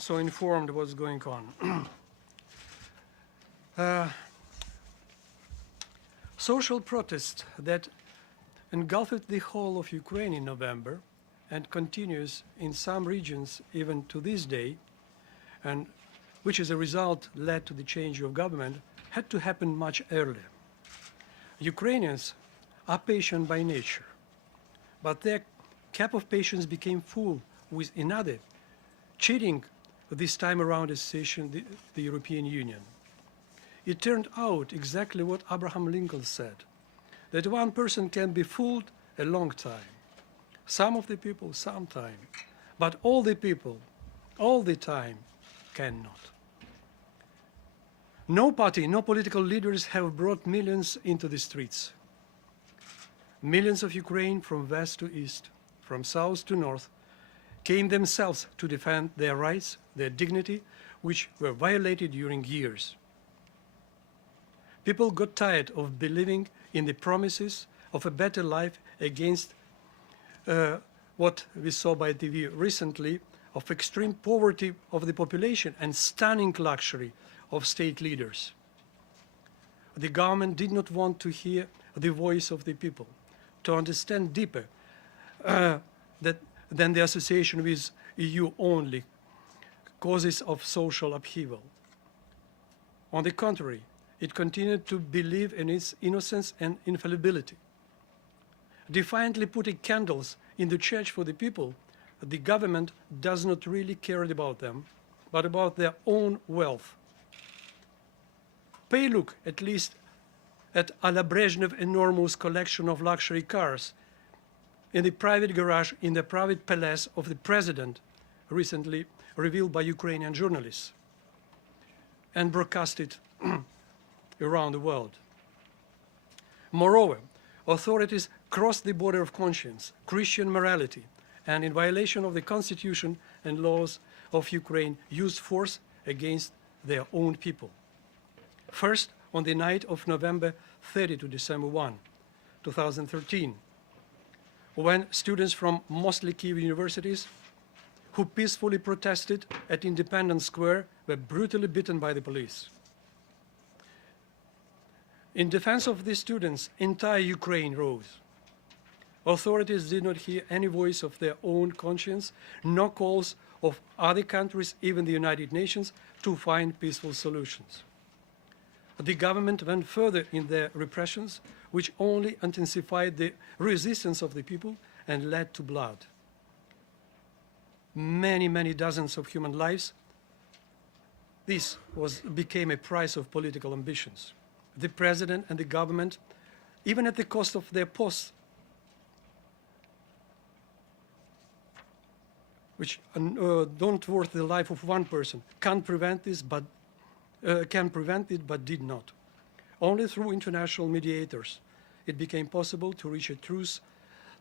so informed what's going on. Social protest that engulfed the whole of Ukraine in November and continues in some regions even to this day, and which as a result led to the change of government, had to happen much earlier. Ukrainians are patient by nature, but their cup of patience became full with another, cheating this time around association, the European Union. It turned out exactly what Abraham Lincoln said, that one person can be fooled a long time. Some of the people, sometime, but all the people, all the time, cannot. No party, no political leaders have brought millions into the streets. Millions of Ukraine from west to east, from south to north, came themselves to defend their rights, their dignity, which were violated during years. People got tired of believing in the promises of a better life against what we saw by TV recently of extreme poverty of the population and stunning luxury of state leaders. The government did not want to hear the voice of the people, to understand deeper than the association with EU only causes of social upheaval. On the contrary, it continued to believe in its innocence and infallibility. Defiantly putting candles in the church for the people, the government does not really care about them, but about their own wealth. Pay look, at least, at a la Brezhnev enormous collection of luxury cars in the private garage in the private palace of the president, recently revealed by Ukrainian journalists and broadcasted around the world. Moreover, authorities crossed the border of conscience, Christian morality, and in violation of the constitution and laws of Ukraine, used force against their own people. First, on the night of November 30 to December 1, 2013, when students from mostly Kyiv universities who peacefully protested at Independence Square were brutally beaten by the police. In defense of these students, entire Ukraine rose. Authorities did not hear any voice of their own conscience, nor calls of other countries, even the United Nations, to find peaceful solutions. The government went further in their repressions, which only intensified the resistance of the people and led to blood. Many, many dozens of human lives. This became a price of political ambitions. The president and the government, even at the cost of their posts, which don't worth the life of one person, can prevent it, but did not. Only through international mediators it became possible to reach a truce,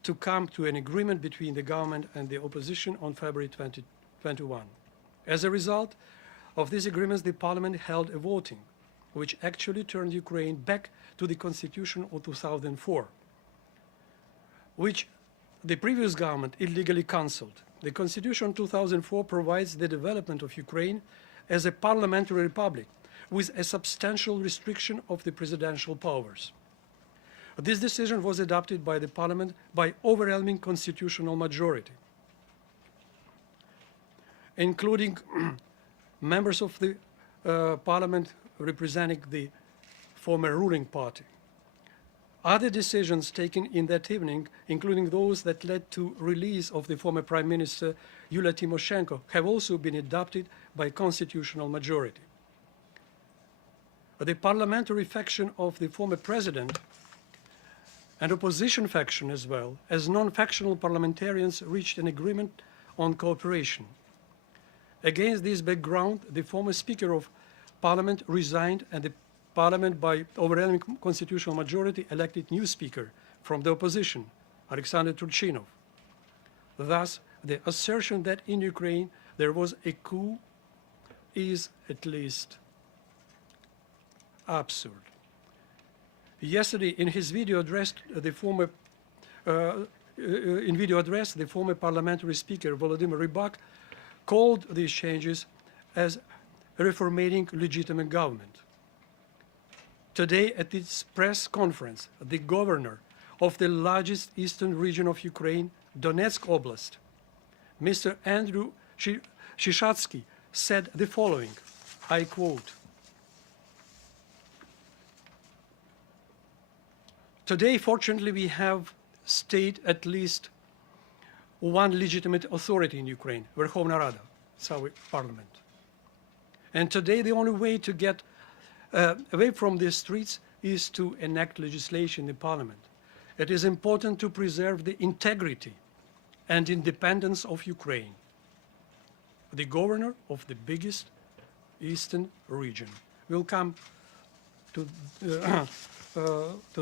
to come to an agreement between the government and the opposition on February 2021. As a result of these agreements, the parliament held a voting, which actually turned Ukraine back to the constitution of 2004, which the previous government illegally cancelled. The constitution of 2004 provides the development of Ukraine as a parliamentary republic with a substantial restriction of the presidential powers. This decision was adopted by the parliament by overwhelming constitutional majority, including members of the parliament representing the former ruling party. Other decisions taken in that evening, including those that led to release of the former Prime Minister Yulia Tymoshenko, have also been adopted by constitutional majority. The parliamentary faction of the former president and opposition faction as well as non-factional parliamentarians reached an agreement on cooperation. Against this background, the former Speaker of Parliament resigned and the Parliament, by overwhelming constitutional majority, elected new Speaker from the opposition, Alexander Turchinov. Thus, the assertion that in Ukraine there was a coup is at least absurd. Yesterday, in his video address, the former parliamentary speaker Volodymyr Rybak called these changes as reformating legitimate government. Today, at its press conference, the governor of the largest eastern region of Ukraine, Donetsk Oblast, Mr. Andrew Shishatsky, said the following, I quote, "Today, fortunately, we have state at least one legitimate authority in Ukraine, Verkhovna Rada, it's our parliament. And today, the only way to get away from the streets is to enact legislation in the parliament. It is important to preserve the integrity and independence of Ukraine." The governor of the biggest eastern region. We'll come to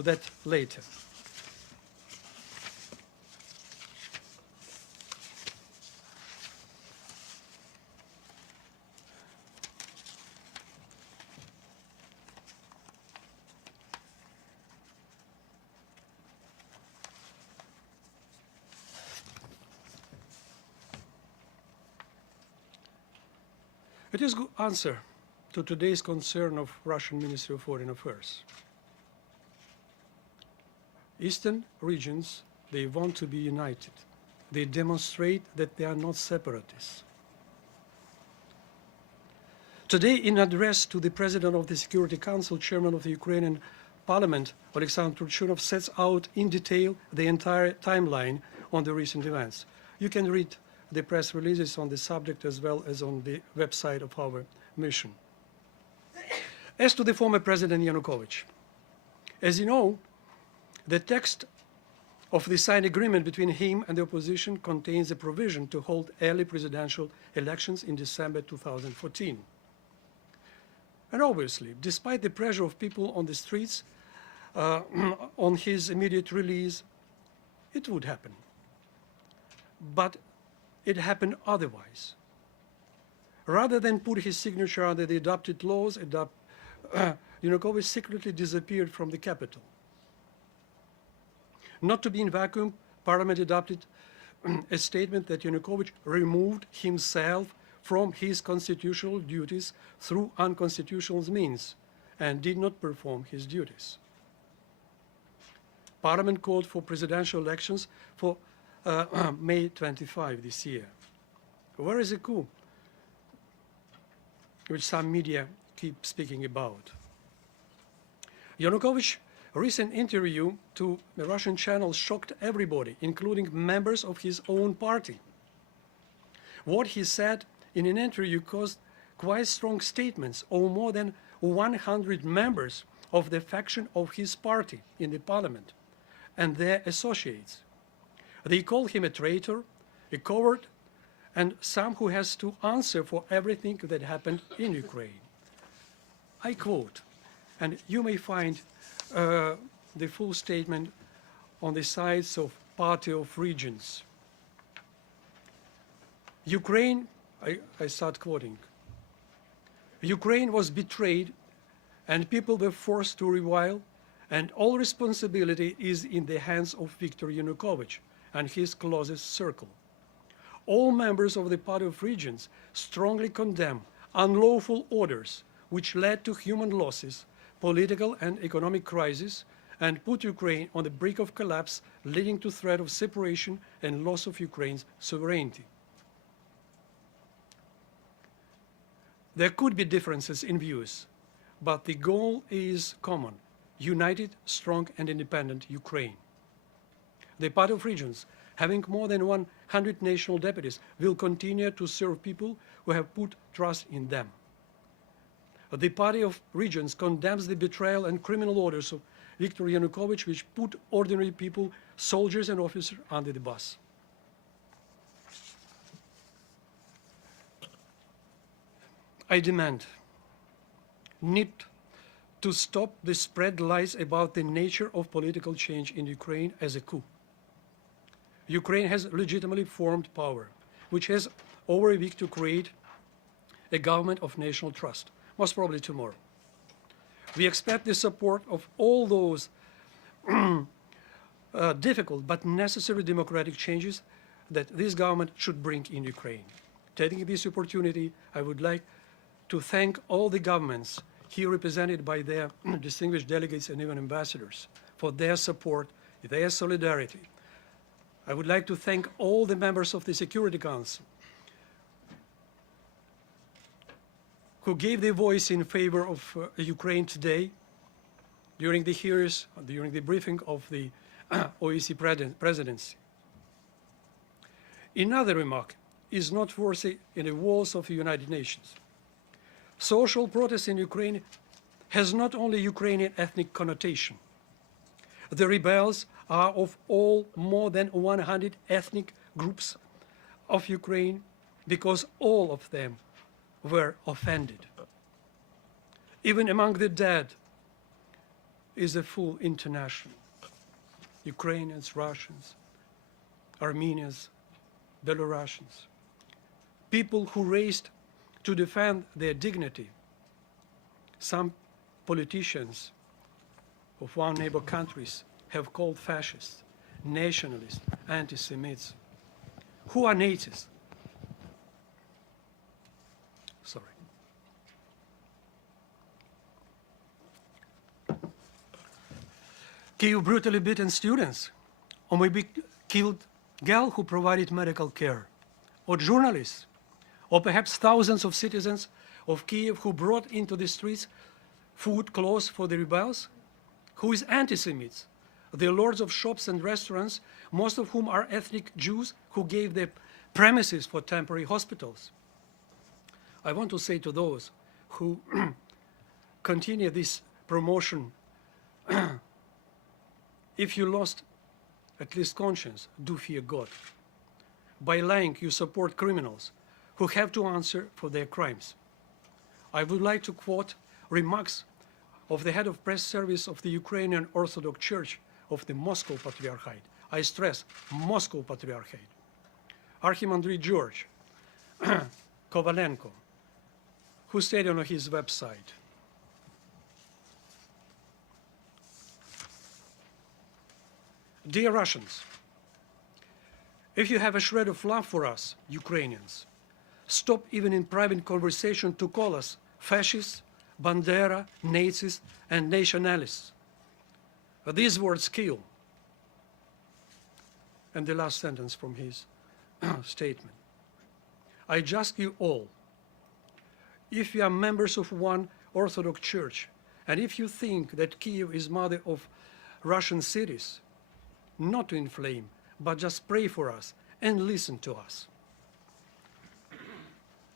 that later. It is a good answer to today's concern of Russian Ministry of Foreign Affairs. Eastern regions, they want to be united. They demonstrate that they are not separatists. Today, in address to the President of the Security Council, Chairman of the Ukrainian Parliament, Alexander Turchynov, sets out in detail the entire timeline on the recent events. You can read the press releases on the subject as well as on the website of our mission. As to the former President Yanukovych, as you know, the text of the signed agreement between him and the opposition contains a provision to hold early presidential elections in December 2014. And obviously, despite the pressure of people on the streets on his immediate release, it would happen. But it happened otherwise. Rather than put his signature under the adopted laws, Yanukovych secretly disappeared from the capital. Not to be in vacuum, Parliament adopted a statement that Yanukovych removed himself from his constitutional duties through unconstitutional means and did not perform his duties. Parliament called for presidential elections for May 25 this year. Where is the coup, which some media keep speaking about? Yanukovych's recent interview to the Russian channel shocked everybody, including members of his own party. What he said in an interview caused quite strong statements of more than 100 members of the faction of his party in the parliament and their associates. They call him a traitor, a coward, and some who has to answer for everything that happened in Ukraine. I quote, and you may find the full statement on the sites of Party of Regions. Ukraine, I start quoting, Ukraine was betrayed and people were forced to revile, and all responsibility is in the hands of Viktor Yanukovych and his closest circle. All members of the Party of Regions strongly condemn unlawful orders which led to human losses, political and economic crisis, and put Ukraine on the brink of collapse, leading to threat of separation and loss of Ukraine's sovereignty. There could be differences in views, but the goal is common: united, strong, and independent Ukraine. The Party of Regions, having more than 100 national deputies, will continue to serve people who have put trust in them. The Party of Regions condemns the betrayal and criminal orders of Viktor Yanukovych, which put ordinary people, soldiers and officers, under the bus. I demand need to stop the spread lies about the nature of political change in Ukraine as a coup. Ukraine has legitimately formed power, which has over a week to create a government of national trust, most probably tomorrow. We expect the support of all those difficult but necessary democratic changes that this government should bring in Ukraine. Taking this opportunity, I would like to thank all the governments here represented by their distinguished delegates and even ambassadors for their support, their solidarity. I would like to thank all the members of the Security Council who gave their voice in favor of Ukraine today during the hearings, during the briefing of the OEC presidency. Another remark is noteworthy in the walls of the United Nations. Social protest in Ukraine has not only Ukrainian ethnic connotation. The rebels are of all more than 100 ethnic groups of Ukraine because all of them were offended. Even among the dead is a full international. Ukrainians, Russians, Armenians, Belarusians, people who raised to defend their dignity. Some politicians of one neighbor countries have called fascists, nationalists, anti-Semites. Who are natives? Sorry. Kyiv brutally beaten students, or maybe killed girl who provided medical care, or journalists, or perhaps thousands of citizens of Kyiv who brought into the streets food, clothes for the rebels. Who is anti-Semites? The lords of shops and restaurants, most of whom are ethnic Jews who gave their premises for temporary hospitals. I want to say to those who continue this promotion, if you lost at least conscience, do fear God. By lying, you support criminals who have to answer for their crimes. I would like to quote remarks of the head of press service of the Ukrainian Orthodox Church of the Moscow Patriarchate. I stress, Moscow Patriarchate. Archimandrite George Kovalenko, who stated on his website, "Dear Russians, if you have a shred of love for us, Ukrainians, stop even in private conversation to call us fascists, Bandera, Nazis, and nationalists. These words kill." And the last sentence from his statement. I just ask you all, if you are members of one Orthodox church, and if you think that Kyiv is mother of Russian cities, not to inflame, but just pray for us and listen to us.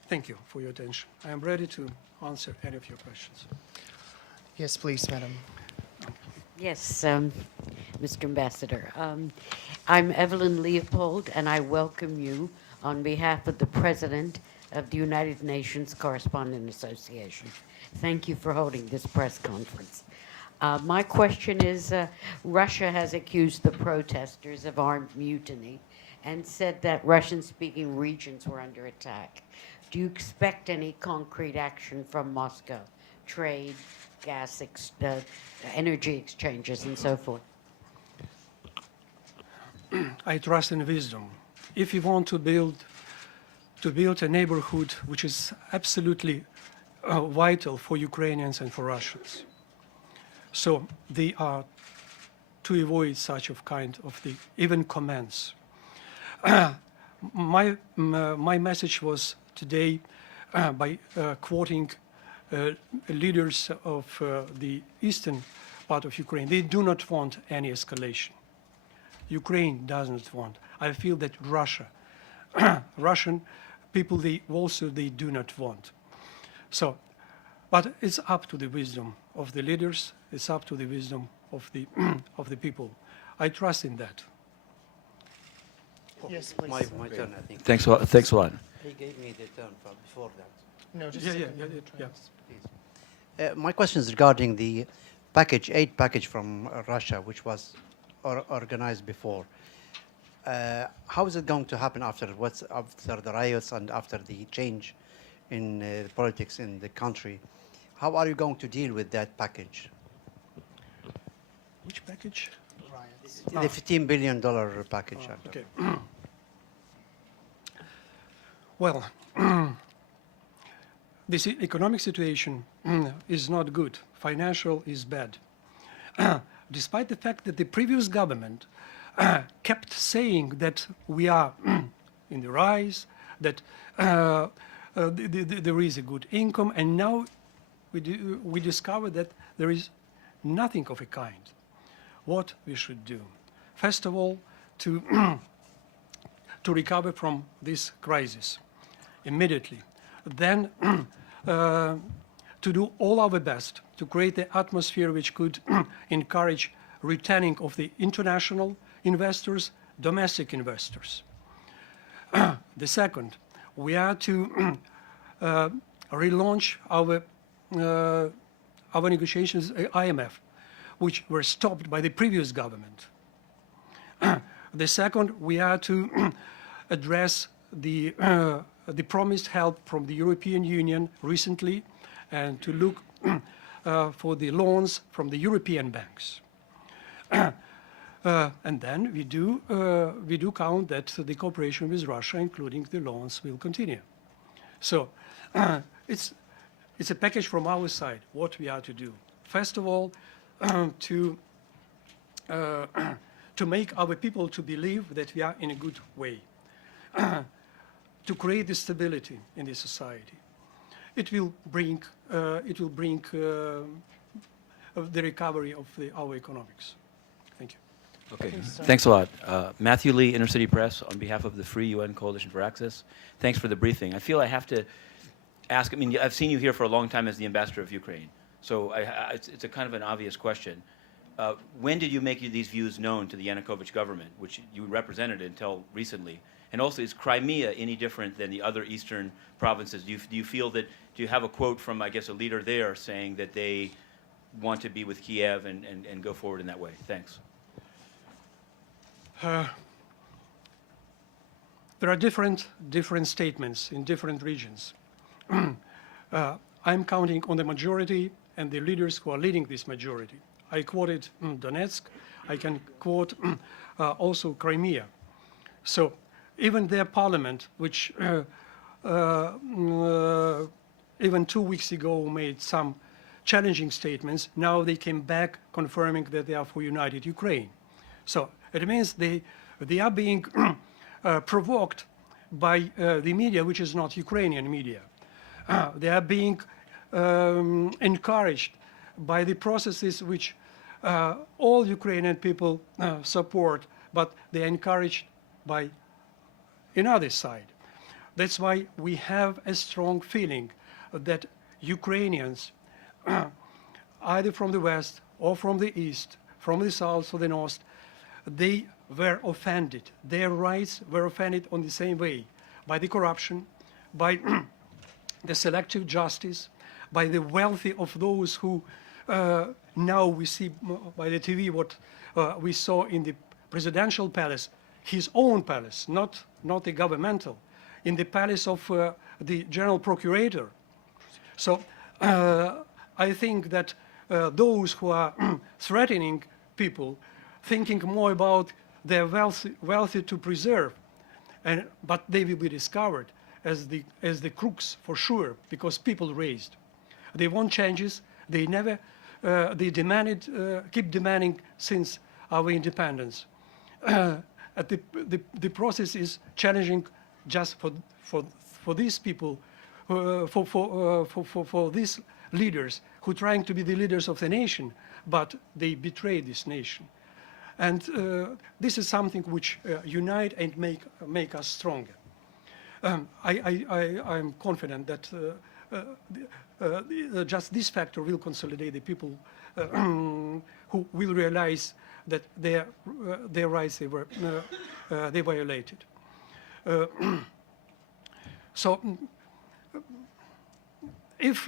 Thank you for your attention. I am ready to answer any of your questions. Yes, please, madam. Yes, Mr. Ambassador. I'm Evelyn Leopold, and I welcome you on behalf of the President of the United Nations Correspondent Association. Thank you for holding this press conference. My question is, Russia has accused the protesters of armed mutiny and said that Russian-speaking regions were under attack. Do you expect any concrete action from Moscow? Trade, gas, energy exchanges, and so forth? I trust in wisdom. If you want to build a neighborhood which is absolutely vital for Ukrainians and for Russians, so they are to avoid such of kind of the even comments. My message was today by quoting leaders of the eastern part of Ukraine. They do not want any escalation. Ukraine doesn't want. I feel that Russian people, they do not want. So, but it's up to the wisdom of the leaders. It's up to the wisdom of the of the people. I trust in that. Yes, please. My turn, I think. Thanks a lot. He gave me the turn from before that. No, just Yeah, a yeah, second. yeah. Please. My question is regarding the aid package from Russia, which was organized before. How is it going to happen after the riots and after the change in politics in the country? How are you going to deal with that package? Which package? Riots. The $15 billion package. Okay. Well, this economic situation is not good. Financial is bad. Despite the fact that the previous government kept saying that we are in the rise, that there is a good income, and now we discover that there is nothing of a kind. What we should do? First of all, to recover from this crisis immediately. Then to do all our best to create the atmosphere which could encourage returning of the international investors, domestic investors. The second, we are to relaunch our negotiations with IMF, which were stopped by the previous government. The second, we are to address the promised help from the European Union recently, and to look for the loans from the European banks. And then we do count that the cooperation with Russia, including the loans, will continue. So it's a package from our side, what we are to do. First of all, to make our people to believe that we are in a good way, to create the stability in the society. It will bring the recovery of our economics. Thank you. Okay, thanks a lot. Matthew Lee, Inner City Press, on behalf of the Free UN Coalition for Access. Thanks for the briefing. I feel I have to ask, I mean, I've seen you here for a long time as the ambassador of Ukraine, so it's a kind of an obvious question. When did you make these views known to the Yanukovych government, which you represented until recently? And also, is Crimea any different than the other eastern provinces? Do you feel that, do you have a quote from, I guess, a leader there saying that they want to be with Kiev and go forward in that way? Thanks. There are different statements in different regions. I'm counting on the majority and the leaders who are leading this majority. I quoted Donetsk. I can quote also Crimea. So even their parliament, which even 2 weeks ago made some challenging statements, now they came back confirming that they are for united Ukraine. So it means they are being provoked by the media, which is not Ukrainian media. They are being encouraged by the processes which all Ukrainian people support, but they are encouraged by another side. That's why we have a strong feeling that Ukrainians, either from the west or from the east, from the south or the north, they were offended. Their rights were offended on the same way, by the corruption, by the selective justice, by the wealthy of those who now we see by the TV what we saw in the presidential palace, his own palace, not the governmental, in the palace of the general procurator. So I think that those who are threatening people, thinking more about their wealthy to preserve, but they will be discovered as the crooks for sure, because people raised. They want changes. They never they demanded, keep demanding since our independence. The process is challenging just for these people, for these leaders who are trying to be the leaders of the nation, but they betray this nation. And this is something which unite and make us stronger. I'm confident that just this factor will consolidate the people who will realize that their rights they violated. So if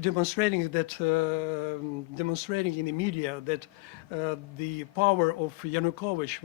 demonstrating in the media that the power of Yanukovych